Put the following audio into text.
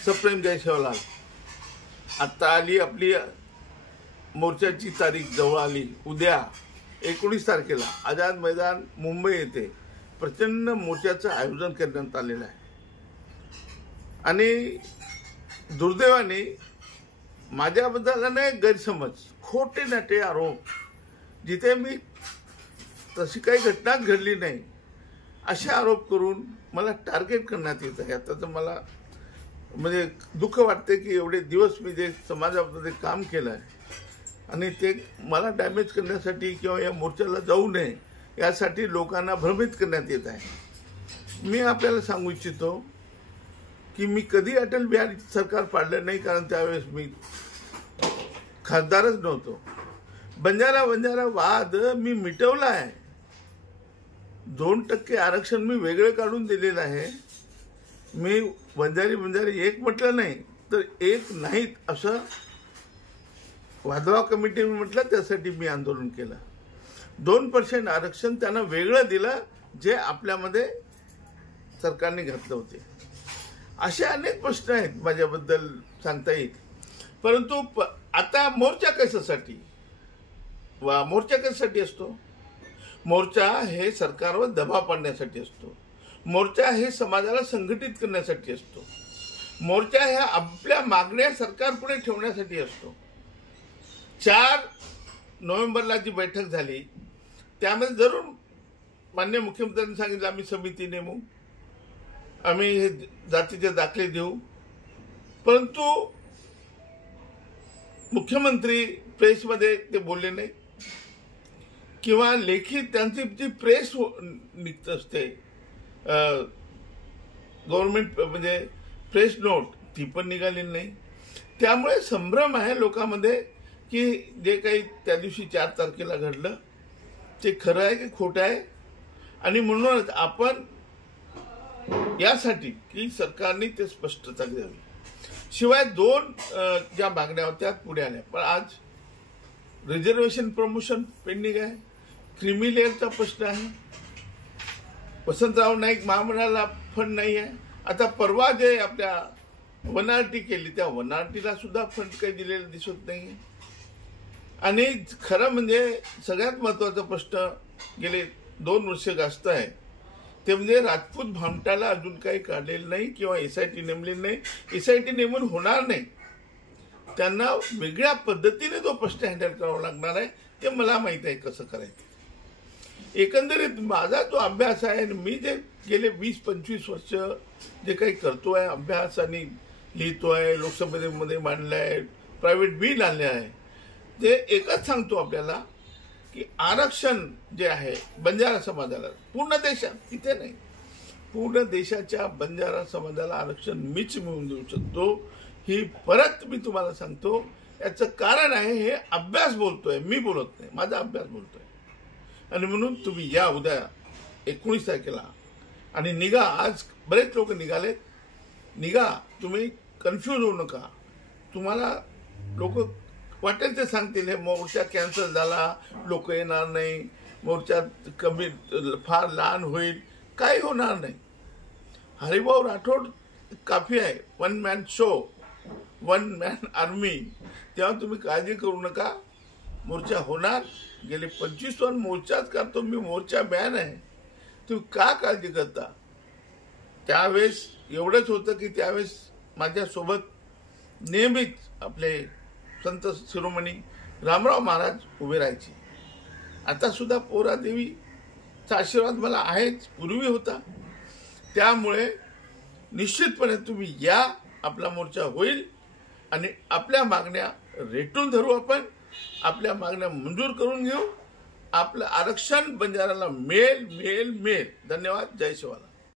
सप्रेम जयशिवलाल, आता आली आपली मोर्चाची तारीख जवळ आली। उद्या 19 तारखेला आझाद मैदान मुंबई येथे प्रचंड मोर्चाचं आयोजन करण्यात आलेलं आहे। आणि दुर्दैवाने माझ्याबद्दल अनेक गैरसमज, खोटे नाटे आरोप, जिथे मी तशी काही घटनाच घडली नाही असे आरोप करून मला टार्गेट करण्यात येत आहे। आता तर मला म्हणजे दुःख वाटते की एवढे दिवस मी जे समाजामध्ये काम केलं आहे आणि ते मला डॅमेज करण्यासाठी किंवा या मोर्चाला जाऊ नये यासाठी लोकांना भ्रमित करण्यात येत आहे। मी आपल्याला सांगू इच्छितो की मी कधी अटल बिहारी सरकार पाडलं नाही, कारण त्यावेळेस मी खासदारच नव्हतो। बंजारा वाद मी मिटवला आहे। 2% आरक्षण मी वेगळे काढून दिलेलं आहे। मी बंजारी एक म्हटलं नाही तर एक नाहीत असं वाधवा कमिटी म्हटलं, त्यासाठी मी आंदोलन केलं। 2% आरक्षण त्यांना वेगळं दिलं जे आपल्यामध्ये सरकारने घातलं होते। असे अनेक प्रश्न आहेत माझ्याबद्दल सांगता येईल, परंतु आता मोर्चा कशासाठी असतो? मोर्चा हे सरकारवर दबाव पाडण्यासाठी असतो। मोर्चा हे समाजाला संघटित करण्यासाठी असतो। मोर्चा हे आपल्या मागण्या सरकारपुढे ठेवण्यासाठी असतो। 4 नोव्हेंबरला जी बैठक झाली त्यामध्ये जरूर माननीय मुख्यमंत्र्यांनी सांगितलं आम्ही समिती नेमू, आम्ही हे जातीचे दाखले देऊ, परंतु मुख्यमंत्री प्रेसमध्ये ते बोलले नाही किंवा लेखी त्यांची जी प्रेस निघत असते गव्हर्नमेंट म्हणजे प्रेस नोट ती पण निघाली नाही। त्यामुळे संभ्रम आहे लोकांमध्ये की जे काही त्या दिवशी 4 तारखेला घडलं ते खरं आहे की खोटं आहे। आणि म्हणूनच आपण यासाठी की सरकारने ते स्पष्टता द्यावी। शिवाय 2 ज्या मागण्या होत्या पुढे आल्या, पण आज रिझर्वेशन प्रमोशन पेंडिंग आहे, क्रीमी लेअरचा प्रश्न आहे, वसंतराव नाईक महामंडळाला फंड नाही आहे। आता परवा जे आपल्या वनआरटी केली त्या वनआरटीला सुद्धा फंड काही दिलेलं दिसत नाही। आणि खरं म्हणजे सगळ्यात महत्त्वाचा प्रश्न गेले 2 वर्ष गाजत आहे ते म्हणजे राजपूत भामटाला अजून काही काढलेलं नाही किंवा SIT नेमलेली नाही। SIT नेमून होणार नाही, त्यांना वेगळ्या पद्धतीने तो प्रश्न हँडल करावा लागणार आहे। ते मला माहित आहे कसं करायचं। एकंदरीत माझा जो अभ्यास आहे, मी जे गेले 20-25 वर्ष जे काही करतोय अभ्यास आणि लिहितोय, लोकसभेमध्ये मांडलाय, प्रायव्हेट बिल आणले आहे, ते एकच सांगतो आपल्याला की आरक्षण जे आहे बंजारा समाजाला पूर्ण देशात, तिथे नाही, पूर्ण देशाच्या बंजारा समाजाला आरक्षण मीच मिळवून देऊ शकतो। ही परत मी तुम्हाला सांगतो, याचं कारण आहे हे अभ्यास बोलतोय, मी बोलत नाही, माझा अभ्यास बोलतोय। आणि म्हणून तुम्ही या उद्या 19 तारखेला आणि निघा। आज बरेच लोक निघालेत, निघा, तुम्ही कन्फ्यूज होऊ नका। तुम्हाला लोक वाटेल ते सांगतील हे मोर्चा कॅन्सल झाला, लोक येणार नाही, मोर्चा कमी फार लहान होईल, काही होणार नाही। हरिभाऊ राठोड काफी आहे, 1 मॅन शो, 1 मॅन आर्मी। तेव्हा तुम्ही काळजी करू नका, मोर्चा होणार। गेले 25 वर्ष मोर्चाच करतो मी, मोर्चा मॅन आहे, तुम्ही का काळजी करता? त्यावेळेस एवढंच होतं की त्यावेळेस माझ्यासोबत नेहमीच आपले संत शिरोमणी रामराव महाराज उभे राहायचे। आता सुद्धा पोरादेवीचा आशीर्वाद मला आहेच, पूर्वी होता। त्यामुळे निश्चितपणे तुम्ही या, आपला मोर्चा होईल आणि आपल्या मागण्या रेटून धरू, आपण आपल्या मागण्या मंजूर करून घेऊ, आपलं आरक्षण बंजाराला मिळेल। धन्यवाद। जय शिवलाल।